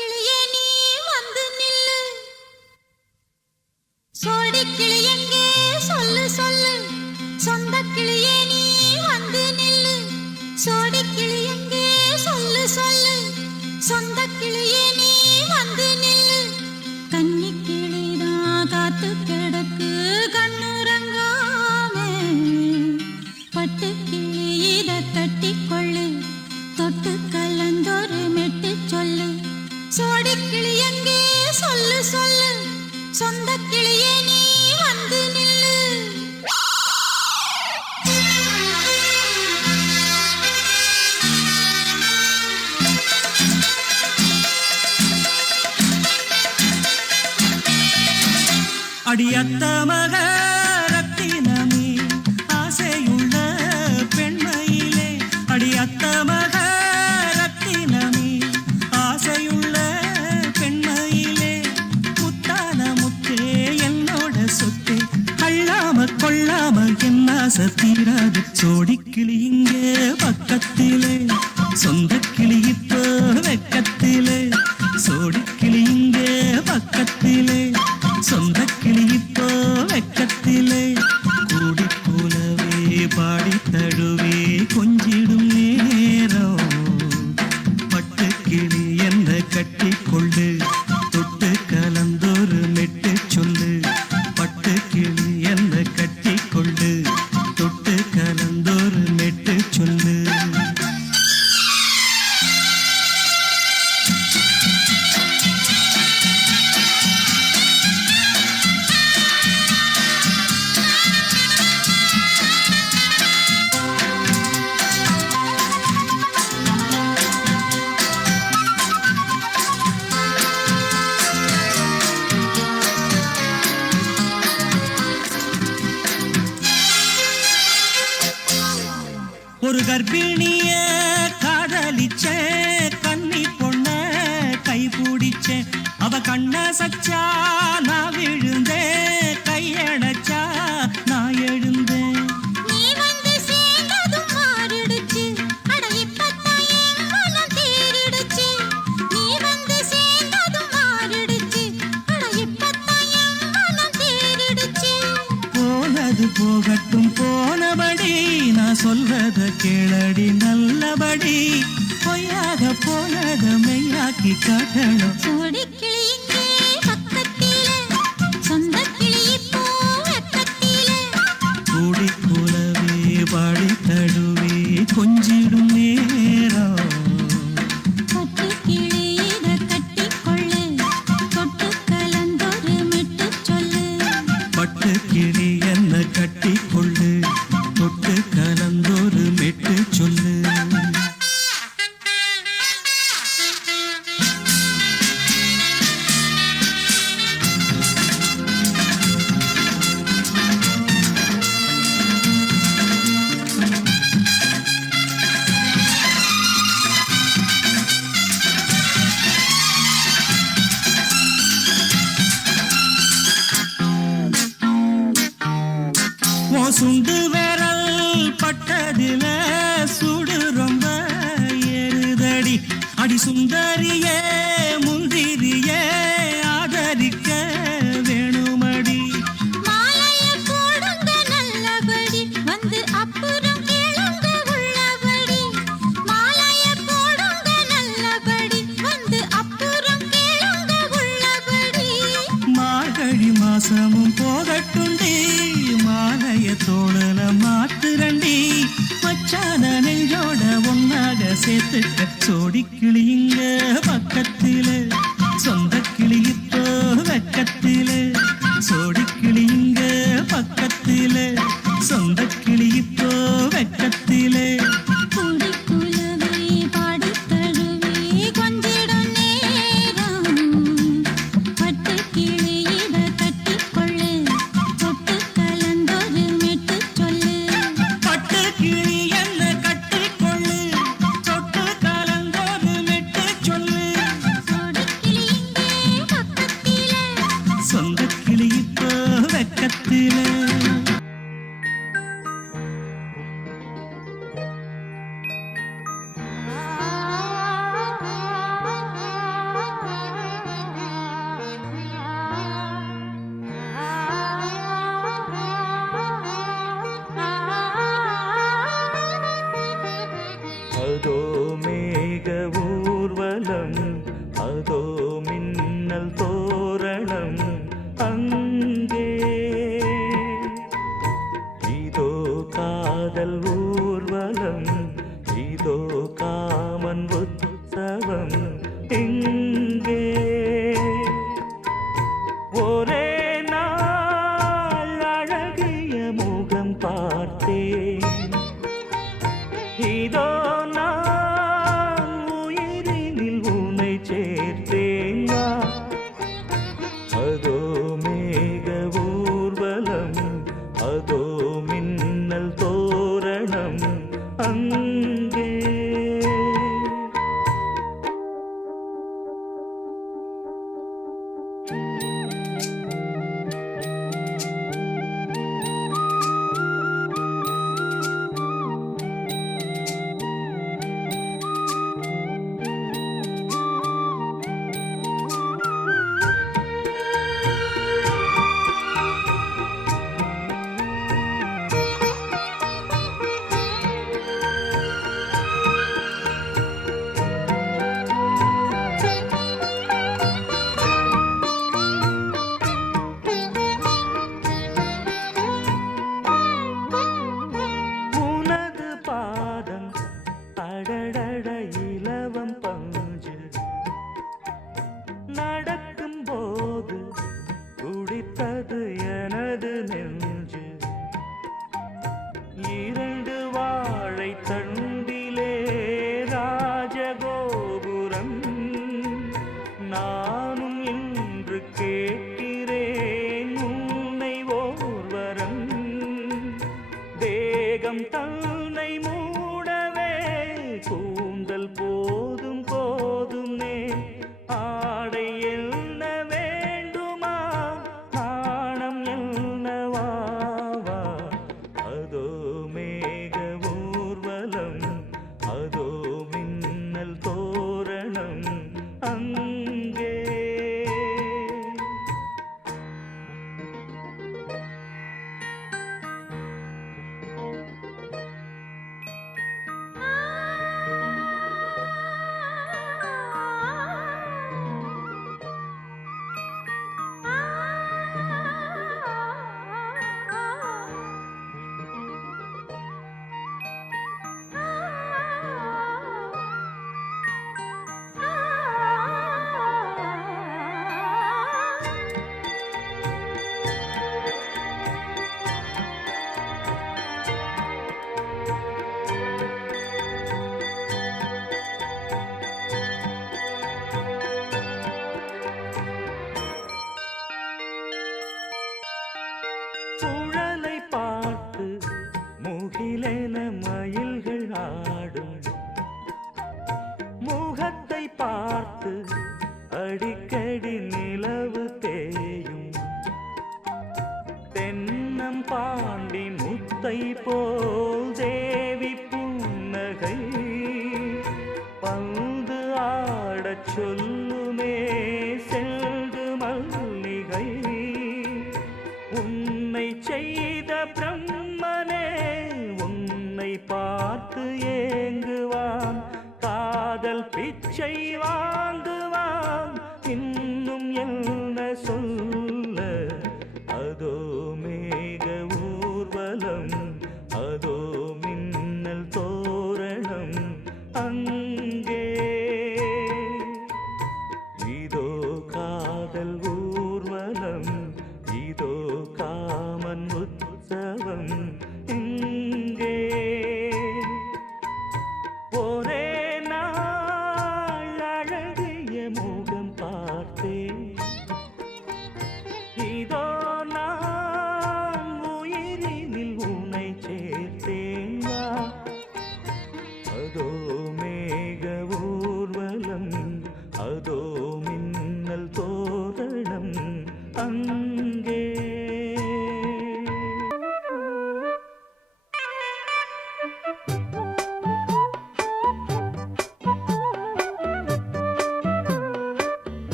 கிளியே நீ வந்து நில்லு, சோடி கிளி எங்கே சொல்லு சொல்லு, சொந்த கிளியே நீ வந்து நில்லு, சோடி கிளி எங்கே சொல்லு சொல்லு, சொந்த கிளியே நீ வந்து நில்லு. கன்னி கிளிதான் காத்து கிடக்கு கண்ணுறங்காமே, பட்டு கிளி இத கட்டிக்கொள்ளு, தொட்டு கலந்தொரு மெட்டு சொல்லு, சோடி கிளி எங்கே சொல்லு சொல்லு, சொந்த கிளியே நீ வந்து நில்லு. அடியத்த மக ரத்தினமே ஆசையுள்ள பெண்மையிலே, அடியத்த மக ரத்தினமே ஆசையுள்ள பெண்மையிலே, முத்தான முத்தே என்னோட சொத்தே, அள்ளாம கொள்ளாம என்ன சத்தீராது, சோடி கிளி இங்கே பக்கத்திலே, சொந்த கிளி இப்போ வெக்கத்திலே, சோடி கிளி இங்கே பக்கத்திலே, சொந்த கிளி இப்போ வெக்கத்திலே, கூடி போலவே பாடி தழுவே கொஞ்சிடும் நேரம், பட்டு கிளி என்ன கட்டி கொள்ளு, தொட்டு கலந்தொரு மெட்டு சொல்லு, பட்டு கிளி என்ன கட்டி கொள்ளு, தொட்டு கலந்தொரு மெட்டு சொல்லு. ஒரு கர்ப்பிணிய காதலிச்ச கன்னி பொண்ண கைபிடிச்ச, அவ கண்ண சச்சா நான் விழுந்தேன், கையடைச்சா நான் எழுந்தேன். நீ வந்து சேர்ந்ததும் மாறிடுச்சு, அட இப்பத்தான் என் மனம் தேறிடுச்சு, நீ வந்து சேர்ந்ததும் மாறிடுச்சு, அட இப்பத்தான் என் மனம் தேறிடுச்சு. போனது போகட்டும் போனபடி, நான் சொல்றத கேளடி நல்லபடி, பொய்யாக போனத மெய்யாக்கி காட்டணும், சோடி கிளி இங்கே பக்கத்திலே, சொந்த கிளி இப்போ வெக்கத்திலே, கூடி போலவே பாடி தழுவே கொஞ்சிடும் நேரம், பட்டு கிளி இத கட்டிக்கொள்ளு, தொட்டு கலந்தொரு மெட்டு சொல்லு, பட்டு கிளி என்ன கட்டி கொள்ளு, தொட்டு கலந்தொரு மெட்டு சொல்லு. சுண்டு விரல் பட்டதில சுடு ரொம்ப ஏறுதடி, அடி சுந்தரியே முந்திரியே ஆதரிக்க வேணுமடி, மாலைய போடுங்க நல்லபடி, வந்து அப்புறம் கேளுங்க உள்ளபடி, மாலைய போடுங்க நல்லபடி, வந்து அப்புறம் கேளுங்க உள்ளபடி. மார்கழி மாசமும் போகட்டுண்டி, மாலைய தோழல மாத்துரண்டி, மச்சான நெஞ்சோட ஒன்னாக சேர்த்துக்க, சோடி கிளிங்க பக்கத்து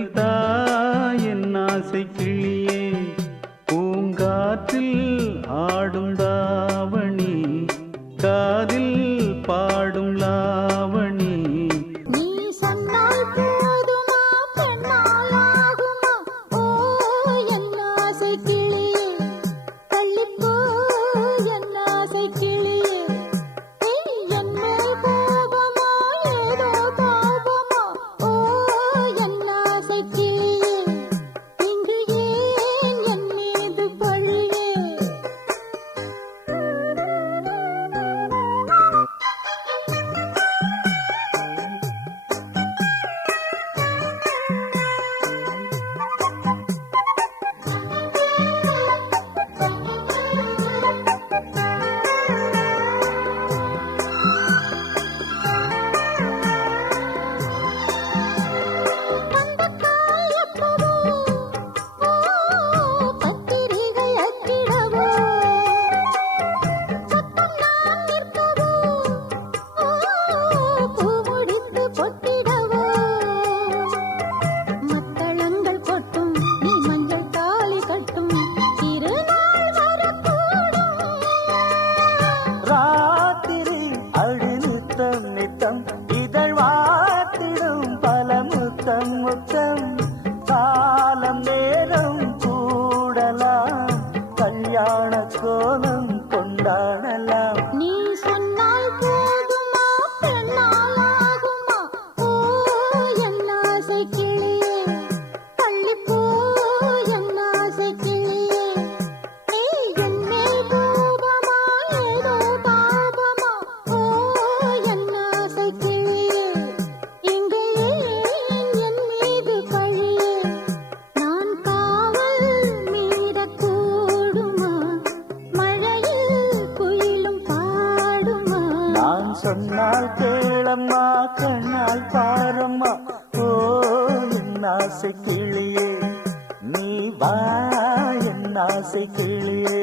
பதில் தா என் ஆசை கிளியே பூங்காற்றில் ஆடும் தாவணி காதில் பாடும் லாவணி நீ சொன்னால் போதுமா பெண்ணால் ஆகுமா ஓ என் ஆசை கிளியே தள்ளிப்போ என் ஆசை கிளியே ஏய், என் மேல் கோபமா ஏதோ தாபமா ஓ என் ஆசை கிளியே இங்கு ஏன் என் மீது பழியே பந்தக்கால் எப்பவோ ஓ பத்திரிகை அச்சிடவோ சத்தம் நான் நிற்கவோ ஓ பூ முடித்து பொட்டிடவோ மத்தளங்கள் கொட்டும் நீ மஞ்சள் தாலி கட்டும் திருநாள் வரக்கூடும் ராத்திரி அடி நித்தம் நித்தம் இதழ் வாத்திடும் பல முத்தம் முத்தம் காலம் நேரம் கூடலாம் கல்யாண கோலம் கொண்டாடலாம் நீ சொன்னால் போதுமா பெண்ணால் ஆகுமா ஓ என் ஆசை கிளியே தள்ளிப்போ என் ஆசை கிளியே ஏய், என் மேல் கோபமா ஏதோ தாபமா ஓ என் ஆசை கிளியே இங்கே ஏன் என் மீது பழியே நான் காவல் மீறக்கூடுமா மழையில் குயிலும் பாடுமா நான் சொன்னால் கேளம்மா கண்ணால் பாரம்மா ஓ என் ஆசை கிளியே நீ வா என் ஆசை கிளியே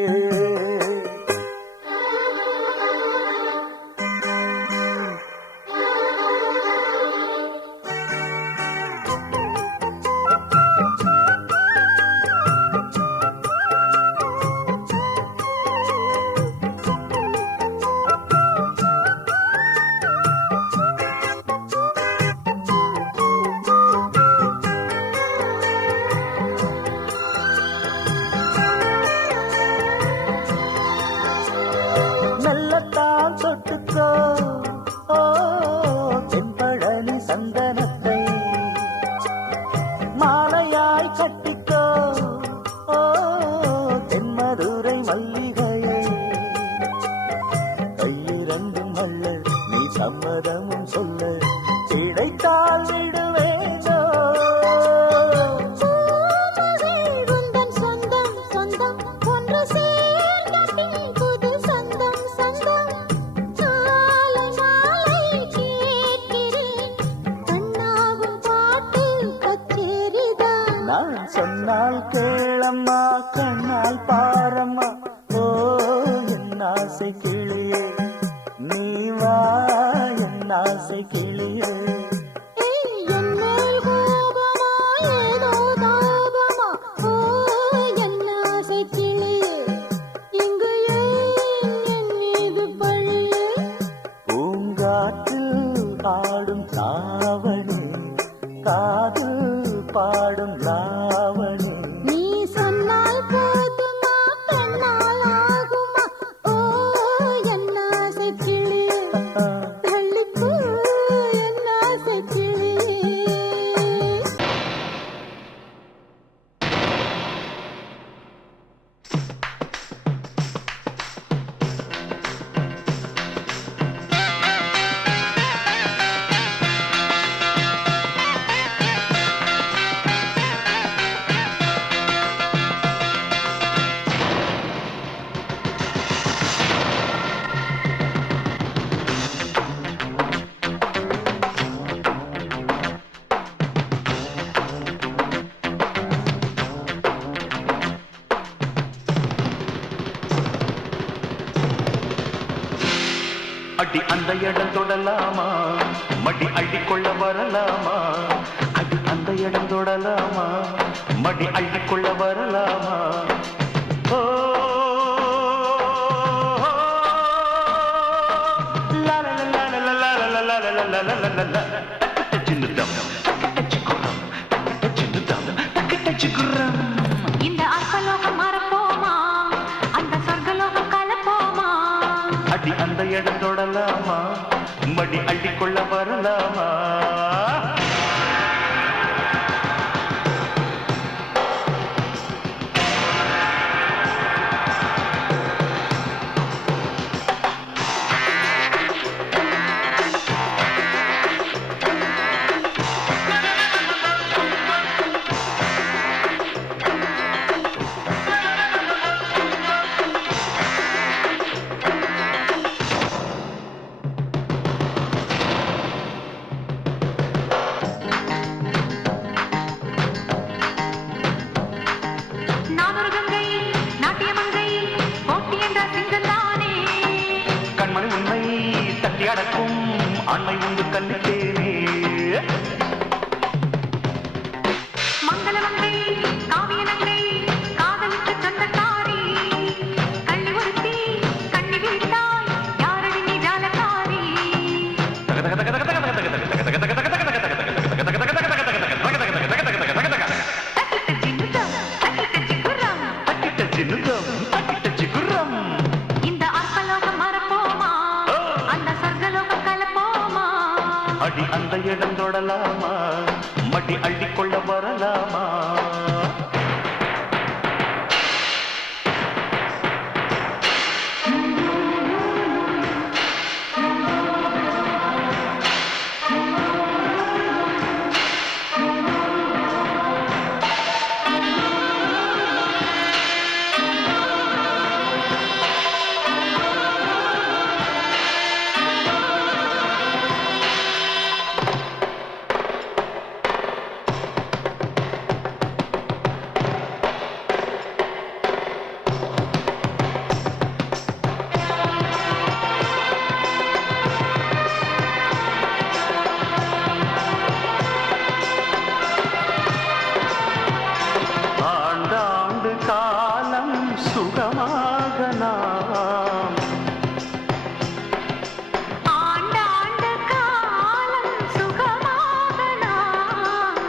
மெல்லத்தான் தொட்டுக்கோ ஓ தென்பழனி சந்தனத்தை மாலையாய் கட்டிக்கோ ஓ தென்மதுரை மல்லிகையை கையிரண்டும் மல்ல நீ சம்மதமும் சொல்ல கிடைத்தால் விடுவேனோ பூமகள் உந்தன் சொந்தம் சொந்தம் ஒன்று சேர்ந்த பின் புது சொந்தம் சொந்தம் மாலை மாலை கேட்கிறேன் கண்ணாவும் பாட்டு கச்சேரிதான் நான் சொன்னால் கேளம்மா கண்ணால் பாரம்மா ஓ என் ஆசை கிளியே நீ வா என் ஆசை கிளியே ஏய், என் மேல் கோபமா ஏதோ தாபமா ஓ என் ஆசை கிளியே இங்கு ஏன் என் மீது பழியே பூங்காற்றில் ஆடும் தாவணி காதில் பாடும் லாவணி நீ சொன்னால் போதுமா பெண்ணால் ஆகுமா ஓ என் ஆசை கிளியே தள்ளிப்போ என் ஆசை கிளியே அடி அந்த இடம் தொடலாமா மடி அள்ளிக்கொள்ள வரலாமா அது அந்த அந்த இடம் தொடலாமா மடி அள்ளிக்கொள்ள வரலாமா ஓ இந்த அற்பலோகம் மறப்போமா அந்த சொர்க்கலோகம் கலப்போமா அடி அந்த இடம் தொடலாமா மடி அள்ளிக்கொள்ள வரலாமா அடக்கும் ஆண்மை உண்டு கல்லித்தேனே மங்களமங்கை காவியனங்கை காதலுக்கு சொந்தக்காரி கள்ளி ஒருத்தி கண்ணி விட்டாய் யாரடி நீ ஜாலக்காரி இந்த அற்பலோகம் மறப்போமா அந்த சொர்க்கலோகம் கலப்போமா அடி அந்த இடம் தொடலாமா மடி அள்ளிக்கொள்ள வரலாமா சுகமாக நாம் ஆண்டாண்டு காலம் சுகமாக நாம்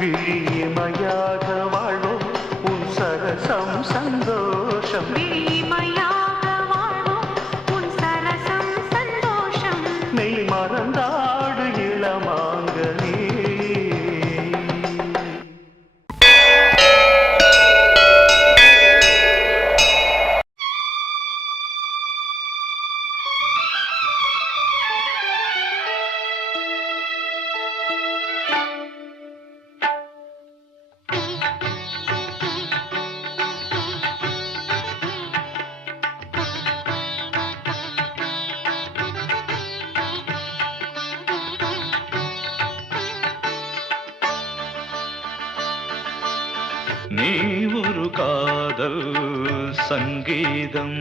விழிமயாக வாழ்வோம் உன் சரசம் சந்தோஷம் விழிமயாக வாழ்வோம் உன் சரசம் சந்தோஷம் மெய் மறந்தாடு இளமாங்கனே நீ ஒரு காதல் சங்கீதம்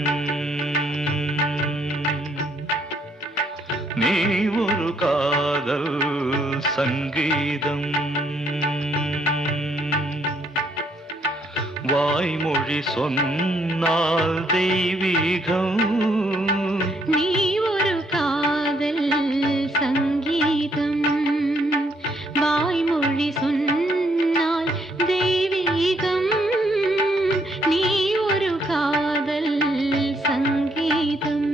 நீ ஒரு காதல் சங்கீதம் வாய்மொழி சொன்னால் தெய்வீகம் நீ ஒரு காதல் சங்கீதம் வாய்மொழி சொன்னால் தெய்வீகம் நீ ஒரு காதல் சங்கீதம்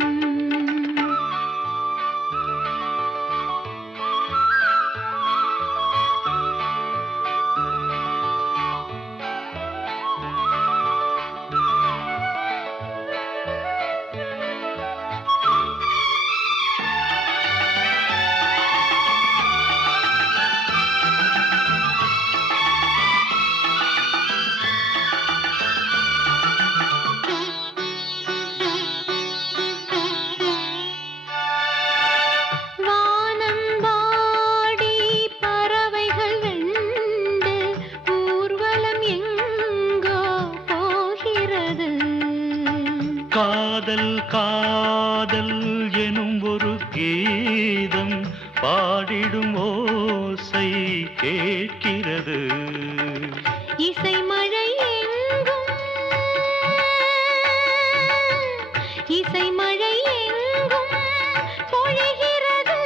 காதல் காதல் எனும் ஒரு கீதம் பாடிடும் ஓசை கேட்கிறது. இசை மழை எங்கும் இசை மழை எங்கும் பொழிகிறது.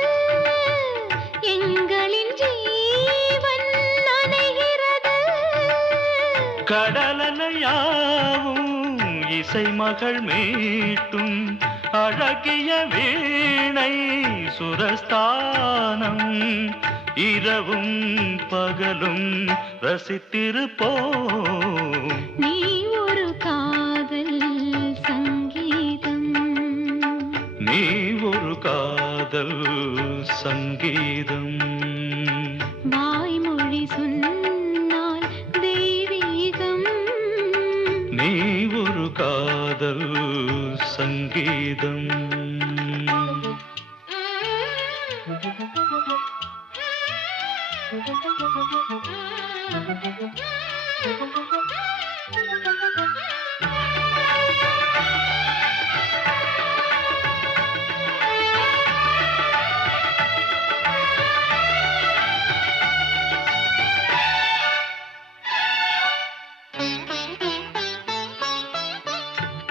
எங்களின் ஜீவன் நனைகிறது. கடலலையாவும் இசை மகள் மீட்டும் அழகிய வீணை சுரஸ்தானம். இரவும் பகலும் ரசித்திருப்போம். நீ ஒரு காதல் சங்கீதம். நீ ஒரு காதல் சங்கீதம். வாய்மொழி சொன்னால் தெய்வீகம். நீ ஒரு காதல் சங்கீதம்.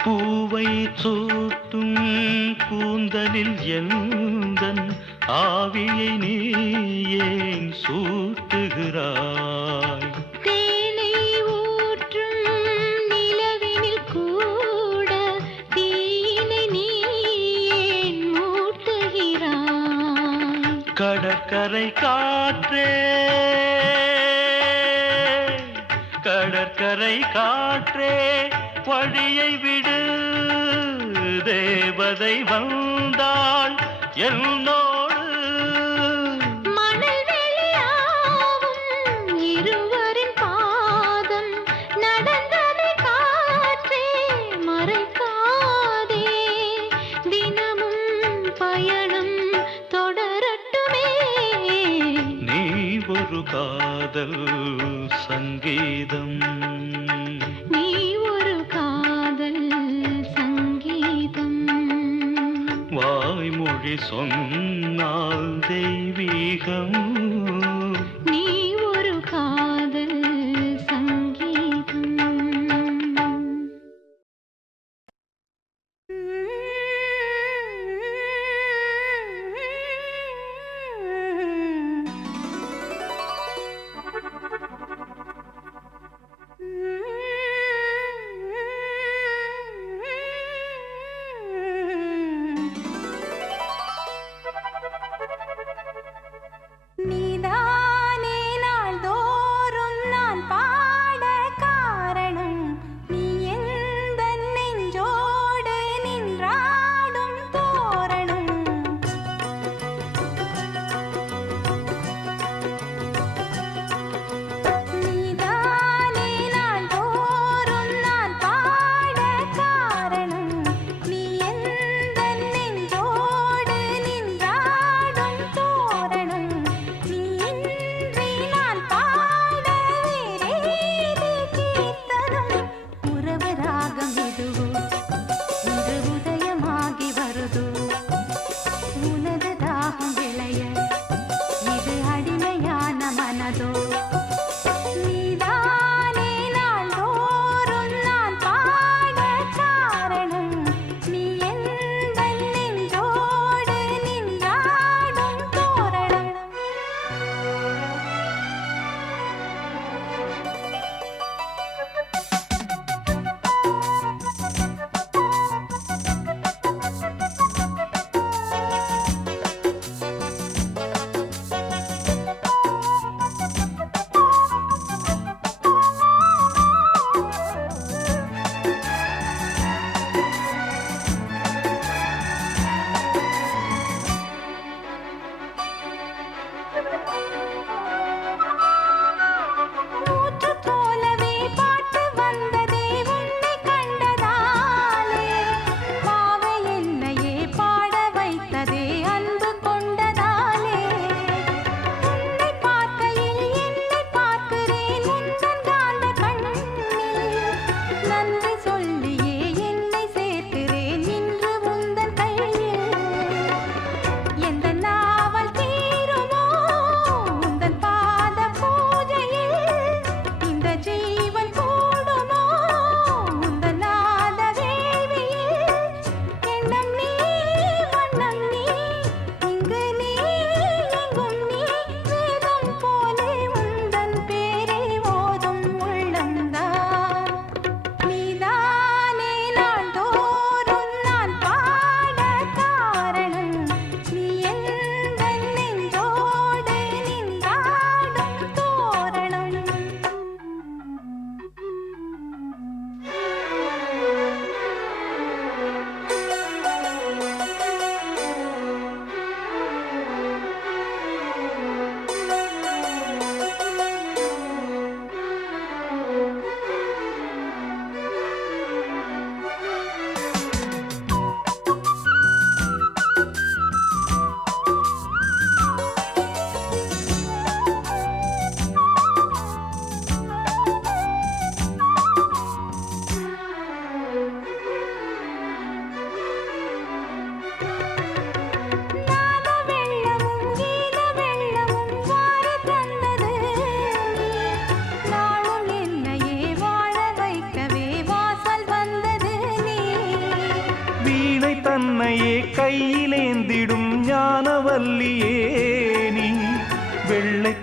பூவை சூட்டும் கூந்தலில் எந்தன் ஆவியை நீ ஏன் சூட்டுகிறாய்? தேனை ஊற்றும் நிலவினில் கூட தீயினை நீ ஏன் மூட்டுகிறாய்? கடற்கரை காற்றே, கடற்கரை காற்றே வழியை விடு. தேவதை வந்தாள் என்னோடு. மணல் வெளியாகும் இருவரின் பாதம் நடந்ததை காற்றே மறைக்காதே. தினமும் பயணம் தொடரட்டுமே. நீ ஒரு காதல் சங்கீதம். நீ ஒரு காதல் சங்கீதம். வாய்மொழி சொன்னால் தெய்வீகம். நீ ஒரு காதல் சங்கீதம்.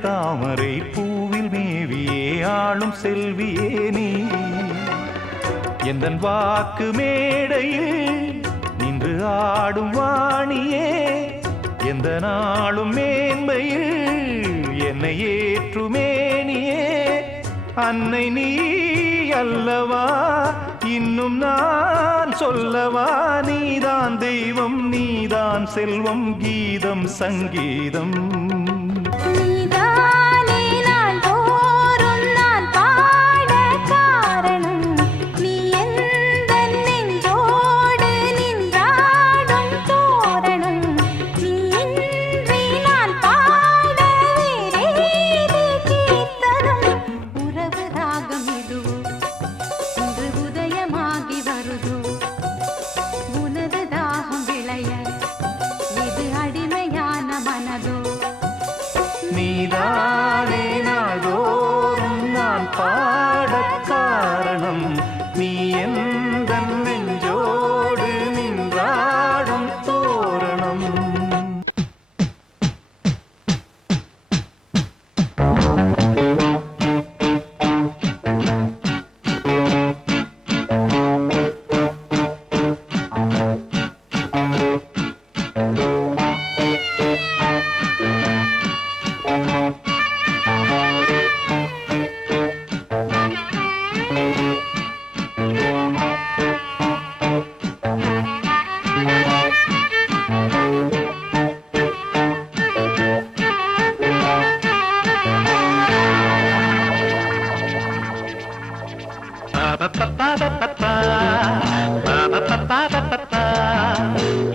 தாமரை பூவில் மேவியே ஆளும் செல்வியே நீ எந்தன் வாக்கு மேடையில் நின்று ஆடும் வாணியே எந்த நாளும் மேன்மையில் என்னை ஏற்றுமேனியே அன்னை நீ அல்லவா இன்னும் நான் சொல்லவா நீதான் தெய்வம் நீதான் செல்வம் கீதம் சங்கீதம்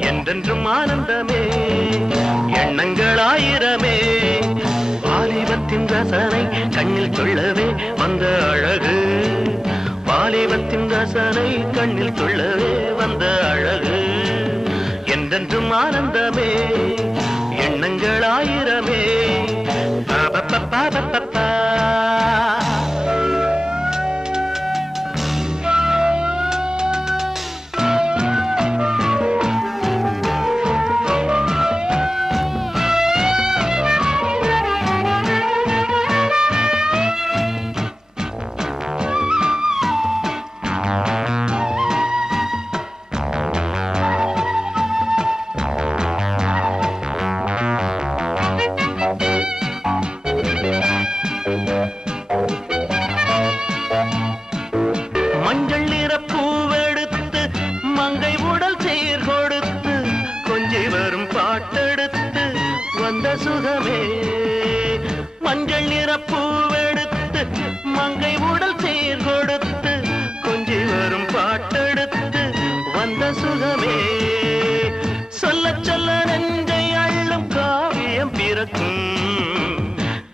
என்றென்றும் ஆனந்தமே எண்ணங்கள் ஆயிரமே வாலிபத்தின் ரசனை கண்ணில் கொள்ளவே வந்த அழகு வாலிபத்தின் ரசனை கண்ணில் கொள்ளவே வந்த அழகு என்றென்றும் ஆனந்தமே எண்ணங்கள் ஆயிரமே மஞ்சள் நிற பூவெடுத்து மங்கை உடல் சீர் கொடுத்து கொஞ்சி வரும் பாட்டெடுத்து வந்த சுகமே மஞ்சள் நிற பூவெடுத்து மங்கை உடல் சீர் கொடுத்து கொஞ்சி வரும் பாட்டெடுத்து வந்த சுகமே சொல்ல சொல்ல நெஞ்சை அள்ளும் காவியம் பிறக்கும்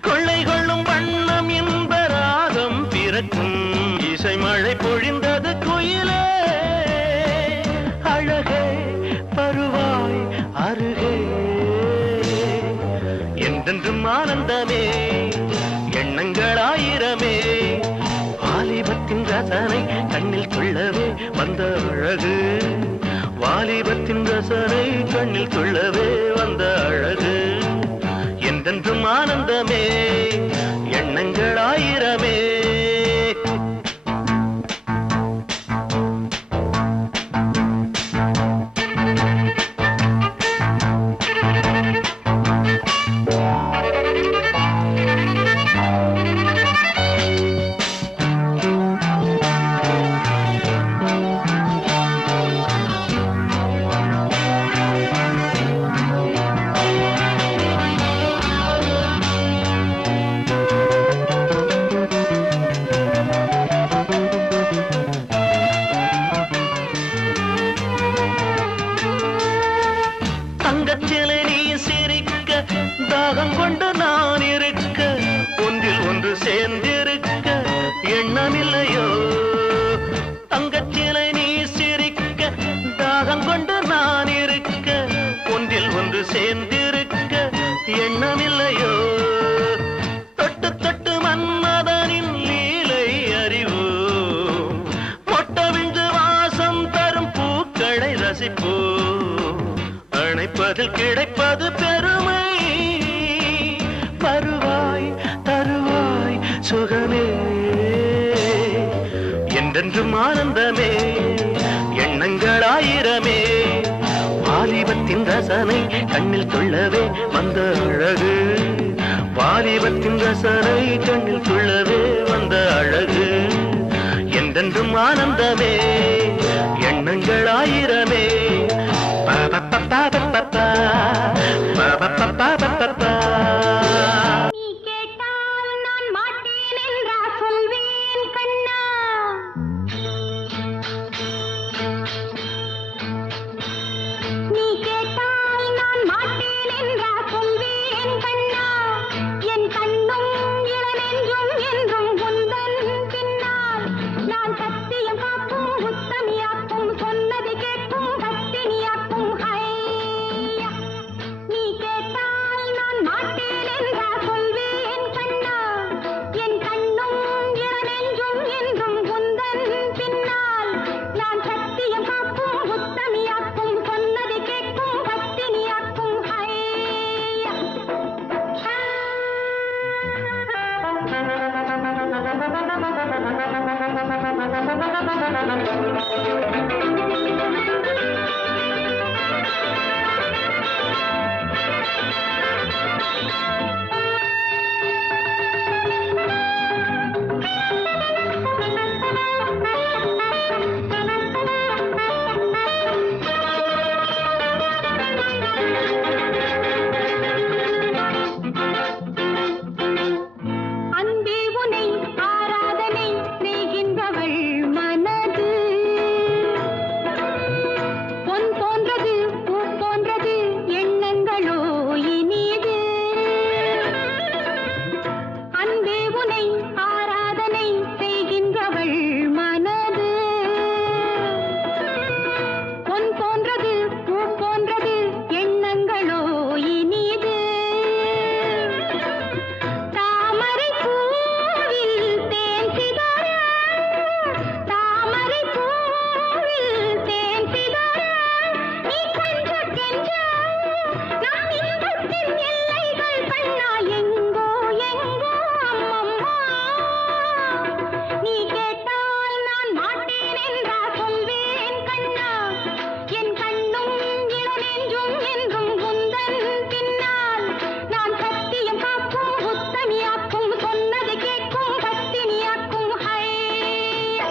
கொள்ளை கொள்ளும் வண்ணம் இன்ப ராகம் பிறக்கும் இசை மழை பொழிந்தது குயிலே அழகே பருவாய் அருகே என்றென்றும் ஆனந்தமே எண்ணங்கள் ஆயிரமே வாலிபத்தின் ரசனை கண்ணில் கொள்ளவே வந்த அழகு வாலிபத்தின் ரசனை கண்ணில் கொள்ளவே வந்த அழகு என்றென்றும் ஆனந்தமே எண்ணங்கள் ஆயிரமே தங்கச்சிலை நீ சிரிக்க தாகம் கொண்டு நான் இருக்க ஒன்றில் ஒன்று சேர்ந்திருக்க எண்ணமில்லையோ தங்கச்சிலை நீ சிரிக்க தாகம் கொண்டு நான் இருக்க ஒன்றில் ஒன்று சேர்ந்திருக்க எண்ணமில்லையோ தொட்டு தொட்டு மன்மதனின் லீலை அறிவு மொட்டவிழ்ந்து வாசம் தரும் பூக்களை ரசிப்போ அணைப்பதில் கிடைப்பது பெருமை வருவாய் சுகமே என்றென்றும் ஆனந்தமே எண்ணங்கள் ஆயிரமே வாலிபத்தின் ரசனை கண்ணில் துள்ளவே வந்த அழகு வாலிபத்தின் ரசனை கண்ணில் துள்ளவே வந்த அழகு என்றென்றும் ஆனந்தமே எண்ணங்கள் ஆயிரமே நீ கேட்டால் நான் மாட்டேன் என்றா சொல்வேன் கண்ணா நீ கேட்டால் நான் மாட்டேன் என்றா சொல்வேன் கண்ணா என் கண்ணும் இளநெஞ்சும் என்றும் உந்தன் பின்னால் நான் சத்தியம் காக்கும் உத்தமியாக்கும் சொன்னது கேட்கும் பத்தினியாக்கும் ஹையா நீ கேட்டால் நான் மாட்டேன் என்றா சொல்வேன் கண்ணா என் கண்ணும் இளநெஞ்சும் என்றும் உந்தன் பின்னால் நான் சத்தியம் காக்கும் உத்தமியாக்கும் சொன்னது கேட்கும் பத்தினியாக்கும் ஹையா அன்பே உனை ஆராதனை செய்கின்றவள் மனது பொன் போன்றது பூ போன்றது எண்ணங்களோ இனிது அன்பே உனை ஆராதனை செய்கின்றவள் மனது பொன் போன்றது பூ போன்றது எண்ணங்களோ இனிது தாமரை பூவில் தேன் சிதற தாமரை பூவில் தேன் சிதற நீ கொஞ்ச கெஞ்ச நான் இன்பத்தின் எல்லைகள் கண்ணா எங்கோ எங்கோ அம்மம்மா நீ கேட்டால் நான் மாட்டேன் என்றா சொல்வேன் கண்ணா என் கண்ணும் இளநெஞ்சும் என்றும் உந்தன் பின்னால் நான் சத்தியம் காக்கும் உத்தமியாக்கும் சொன்னது கேட்கும் பத்தினியாக்கும் ஹையா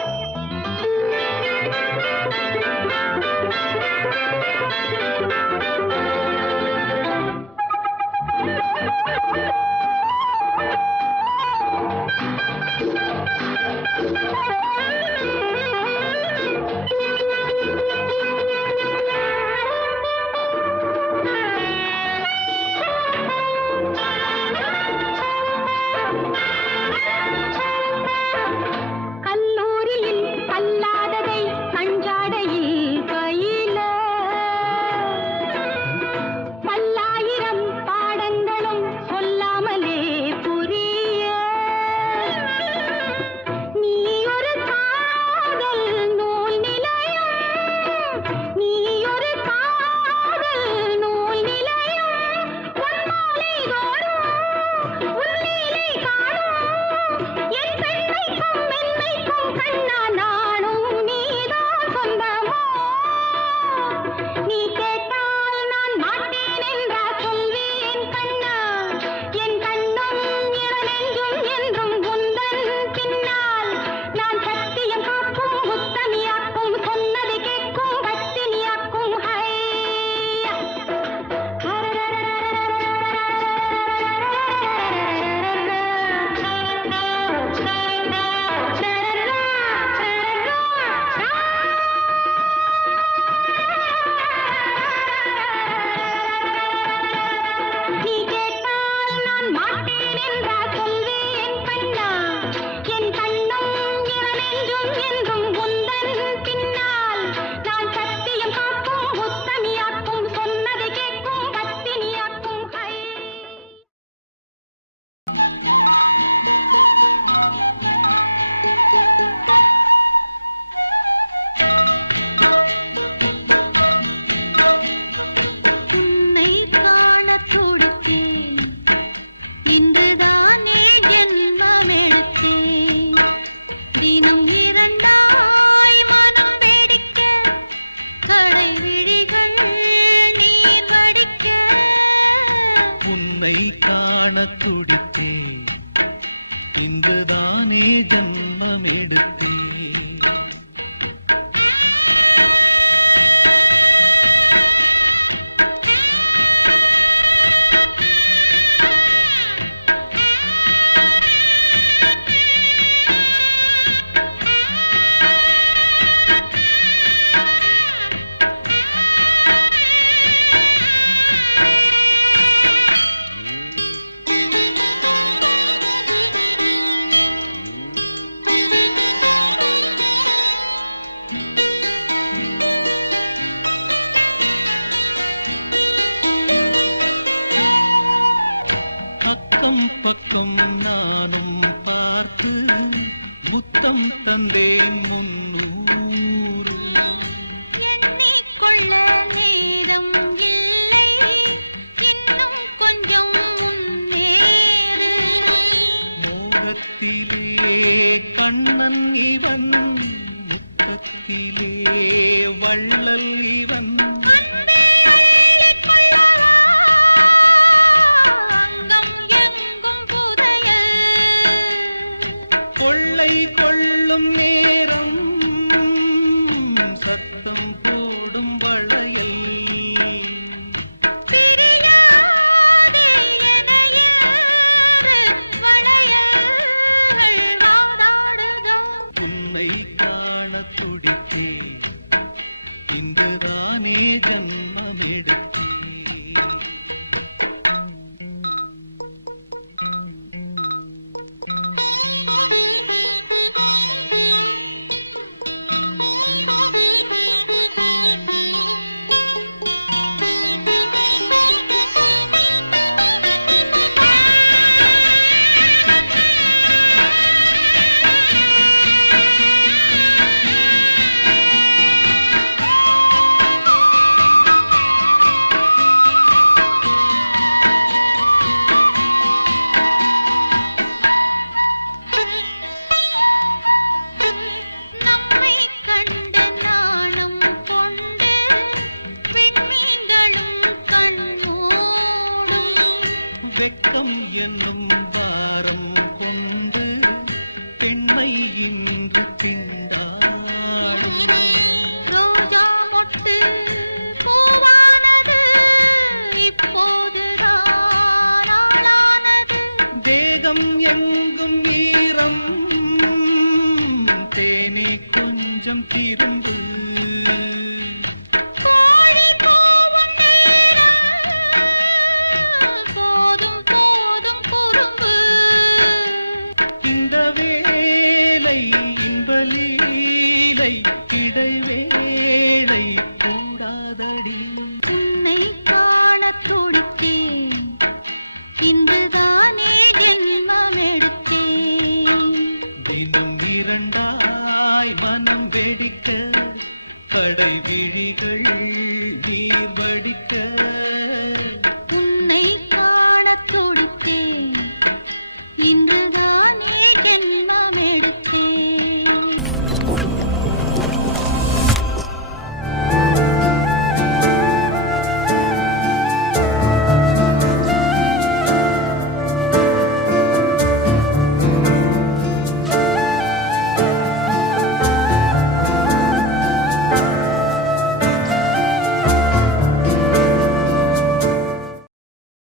கல்லூரியில் கல்லாததை கஞ்சாடையில் பயில பல்லாயிரம் பாடங்களும் சொல்லாமலே புரிய நீ ஒரு காதல் நூல் நிலையம் நீ ஒரு காதல் நூல் நிலையம் உன்மாலை தோறும் உன்லீலை காணும் என் பெண்மைக்கும் மென்மைக்கும் கண்ணா நானும் நீதான் சொந்தமோ நீ கேட்டால் நான் மாட்டேன் என்றா சொல்வேன் கண்ணா என் கண்ணும் இளநெஞ்சும் என்றும் உந்தன் பின்னால் நான் சத்தியம் காக்கும் உத்தமியாக்கும் சொன்னது கேட்கும் பத்தினியாக்கும் ஹையா நீ கேட்டால் நான் மாட்டேன் என்றா சொல்வேன் கண்ணா என் கண்ணும் இளநெஞ்சும் என்றும் உந்தன் பின்னால் இன்றுதானே ஜன்மம் எடுத்தே. அக்கம் பக்கம் நானும் பார்த்து முத்தம் தந்தேன் 300. எண்ணிக்கொள்ள நேரம் இல்லை, இன்னும் கொஞ்சம் முன்னேறு. மோகத்திலே கண்ணன் இவன், முத்தத்திலே வள்ளல் இவன். அன்பே அள்ளிக் கொள்ளவா, அங்கம் எங்கும் புதையல். கொள்ளை கொள்ளும் நேரம் சத்தம் போடும் வளையல். பிரியாதே எனையேறு, வளையல்கள் வாதாடுதோ. உன்னை காண துடித்தே, இன்றுதானே ஜன்மம் எடுத்தே. நம்மை கண்டு நாணம் கொண்டு விண்மீன்களும் கண்மூடும். வெட்கம் என்னும் பாரம் கொண்டு பெண்மை இன்று திண்டாடும். ரோஜா மொட்டு பூவானது, இப்போதுதான் ஆளானது. தேகம் எங்கும் ஈரம், தேனே கொஞ்சம் திரும்பு. கோழி கூவும் நேரம், போதும் போதும் குறும்பு. இந்த வேலை இன்பலீலை, இடைவேளை கூடாதடி. உன்னை காணத் துடித்தேன், இன்றுதானே ஜென்மம் எடுத்தேன். தினம் இரண்டாய் மனம் வெடிக்க கடை விழிகள்